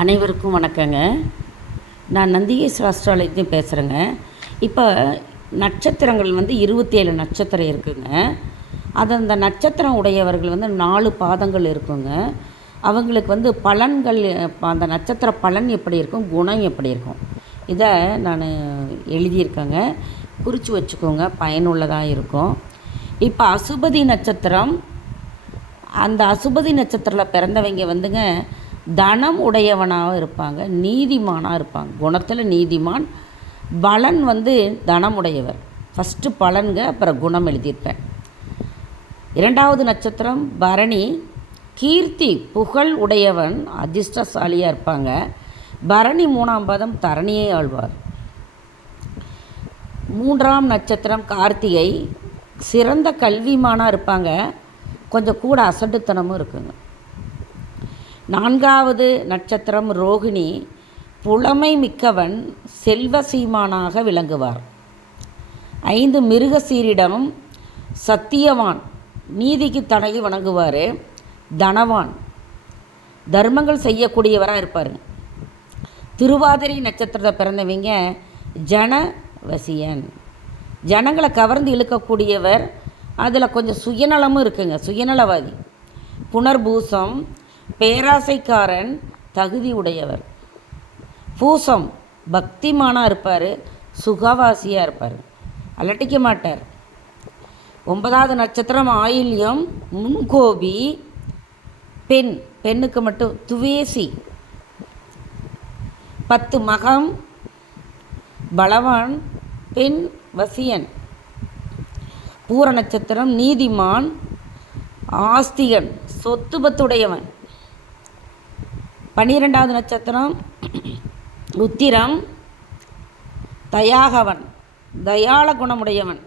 அனைவருக்கும் வணக்கங்க. நான் நந்திகேஸ் அஸ்ட்ராலஜி பேசுகிறேங்க. இப்போ நட்சத்திரங்கள் 27 நட்சத்திரம் இருக்குங்க. அது அந்த நட்சத்திரம் உடையவர்கள் 4 பாதங்கள் இருக்குங்க. அவங்களுக்கு பலன்கள், அந்த நட்சத்திர பலன் எப்படி இருக்கும், குணம் எப்படி இருக்கும், இதை நான் எழுதியிருக்கேங்க. குறித்து வச்சுக்கோங்க, பயனுள்ளதாக இருக்கும். இப்போ அசுபதி நட்சத்திரம், அந்த அசுபதி நட்சத்திரத்தில் பிறந்தவங்க தனம் உடையவனாக இருப்பாங்க, நீதிமானாக இருப்பாங்க. குணத்தில் நீதிமான், பலன் தனம் உடையவர். ஃபஸ்ட்டு பலன்க, அப்புறம் குணம் எழுதியிருப்பேன். 2வது நட்சத்திரம் பரணி, கீர்த்தி புகழ் உடையவன், அதிர்ஷ்டசாலியாக இருப்பாங்க. பரணி 3ஆம் பாதம், தரணியை ஆழ்வார். 3ஆம் நட்சத்திரம் கார்த்திகை, சிறந்த கல்விமானாக இருப்பாங்க, கொஞ்சம் கூட அசட்டுத்தனமும் இருக்குங்க. 4வது நட்சத்திரம் ரோகிணி, புலமை மிக்கவன், செல்வசீமானாக விளங்குவார். 5 மிருகசீரிடம், சத்தியவான், நீதிக்கு தடங்கி வணங்குவார், தனவான், தர்மங்கள் செய்யக்கூடியவராக இருப்பார். திருவாதிரை நட்சத்திரத்தை பிறந்தவங்க ஜனவசியன், ஜனங்களை கவர்ந்து இழுக்கக்கூடியவர். அதில் கொஞ்சம் சுயநலமும் இருக்குங்க, சுயநலவாதி. புனர்பூசம், பேராசைக்காரன், தகுதி உடையவர். பூசம், பக்திமானாக இருப்பார், சுகவாசியாக இருப்பார், அலட்டிக்க மாட்டார். 9வது நட்சத்திரம் ஆயில்யம், முன்கோபி, பெண், பெண்ணுக்கு மட்டும் துவேசி. 10 மகம், பலவான், பெண் வசியன். பூர நட்சத்திரம் நீதிமான், ஆஸ்திகன், சொத்து பத்துடையவன். 12வது நட்சத்திரம் உத்திரம், தயாகவன், தயாள குணமுடையவன்,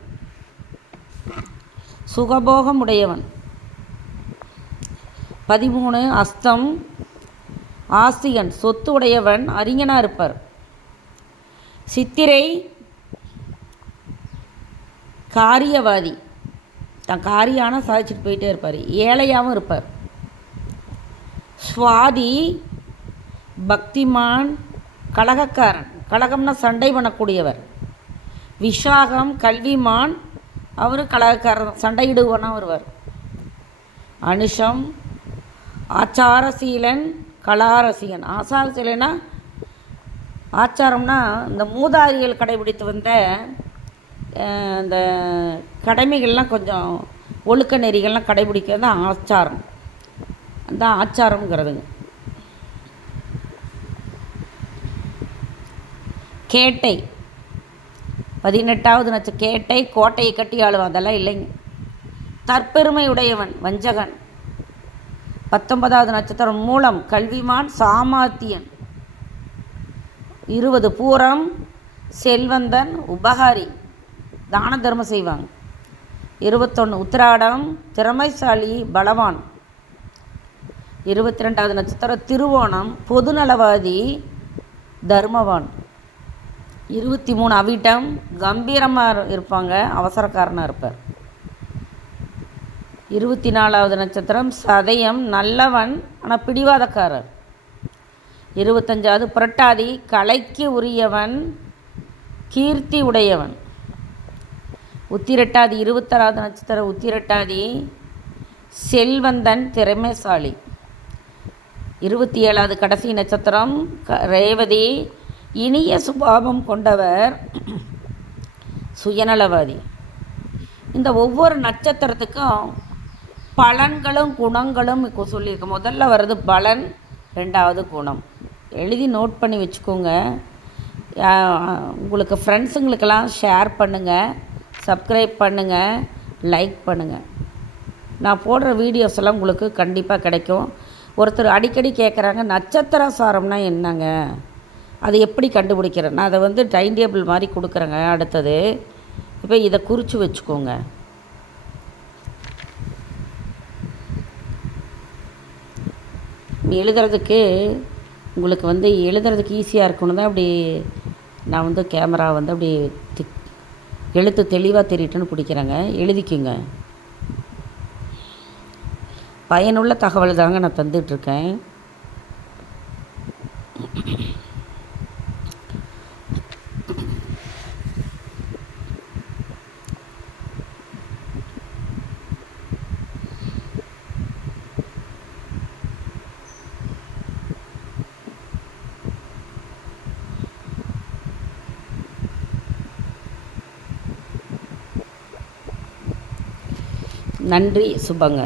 சுகபோகம் உடையவன். 13 அஸ்தம், ஆஸ்திகன், சொத்து உடையவன், அறிஞனாக இருப்பார். சித்திரை காரியவாதி, தான் காரியான சாதிச்சுட்டு போயிட்டே இருப்பார், ஏழையாகவும் இருப்பார். சுவாதி பக்திமான், கலகக்காரன், கலகம்னா சண்டை பண்ணக்கூடியவர். விஷாகம் கல்விமான், அவரும் கலகக்காரன், சண்டையிடுவானாக வருவார். அனுஷம் ஆச்சாரசீலன், கலாரசிகன். ஆச்சாரசீலனா, ஆச்சாரம்னா இந்த மூதாதிகள் கடைபிடித்து வந்த இந்த கடமைகள்லாம், கொஞ்சம் ஒழுக்க நெறிகள்லாம் கடைபிடிக்கிறது தான் ஆச்சாரம், அந்த ஆச்சாரம்ங்கிறதுங்க. கேட்டை 18வது நட்சத்திரம் கேட்டை, கோட்டையை கட்டி ஆளுவான், அதெல்லாம் இல்லைங்க. தற்பெருமை உடையவன், வஞ்சகன். 19வது நட்சத்திரம் மூலம், கல்விமான், சாமர்த்தியன். 20 பூரம், செல்வந்தன், உபகாரி, தான தர்மம் செய்வாங்க. 21 உத்திராடம், திறமைசாலி, பலவான். 22வது நட்சத்திரம் திருவோணம், பொதுநலவாதி, தர்மவான். 23 அவிட்டம், கம்பீரமாக இருப்பாங்க, அவசரக்காரனாக இருப்பார். 24வது நட்சத்திரம் சதயம், நல்லவன் ஆனால் பிடிவாதக்காரர். 25வது புரட்டாதி, கலைக்கு உரியவன், கீர்த்தி உடையவன். உத்திரட்டாதி 26வது நட்சத்திரம் உத்திரட்டாதி, செல்வந்தன், திறமைசாலி. 27வது கடைசி நட்சத்திரம் ரேவதி, இனிய சுபாவம் கொண்டவர், சுயநலவாதி. இந்த ஒவ்வொரு நட்சத்திரத்துக்கும் பலன்களும் குணங்களும் சொல்லியிருக்கேன். முதல்ல வர்றது பலன், 2வது குணம். எழுதி நோட் பண்ணி வச்சுக்கோங்க. உங்களுக்கு ஃப்ரெண்ட்ஸுங்களுக்கெல்லாம் ஷேர் பண்ணுங்கள், சப்ஸ்கிரைப் பண்ணுங்கள், லைக் பண்ணுங்கள். நான் போடுற வீடியோஸ் எல்லாம் உங்களுக்கு கண்டிப்பாக கிடைக்கும். ஒருத்தர் அடிக்கடி கேட்குறாங்க, நட்சத்திர சாரம்னா என்னங்க, அது எப்படி கண்டுபிடிக்கிறேன்? நான் அதை டைம் டேபிள் மாதிரி கொடுக்குறேங்க. அடுத்தது இப்போ இதை குறித்து வச்சுக்கோங்க. எழுதுறதுக்கு உங்களுக்கு எழுதுறதுக்கு ஈஸியாக இருக்கணும் தான் அப்படி நான் கேமரா அப்படி எழுத்து தெளிவாக தெரியட்டுன்னு பிடிக்கிறேங்க. எழுதிக்குங்க. பயனுள்ள தகவல் தாங்க நான் தந்துட்டுருக்கேன். நன்றி சுபங்க.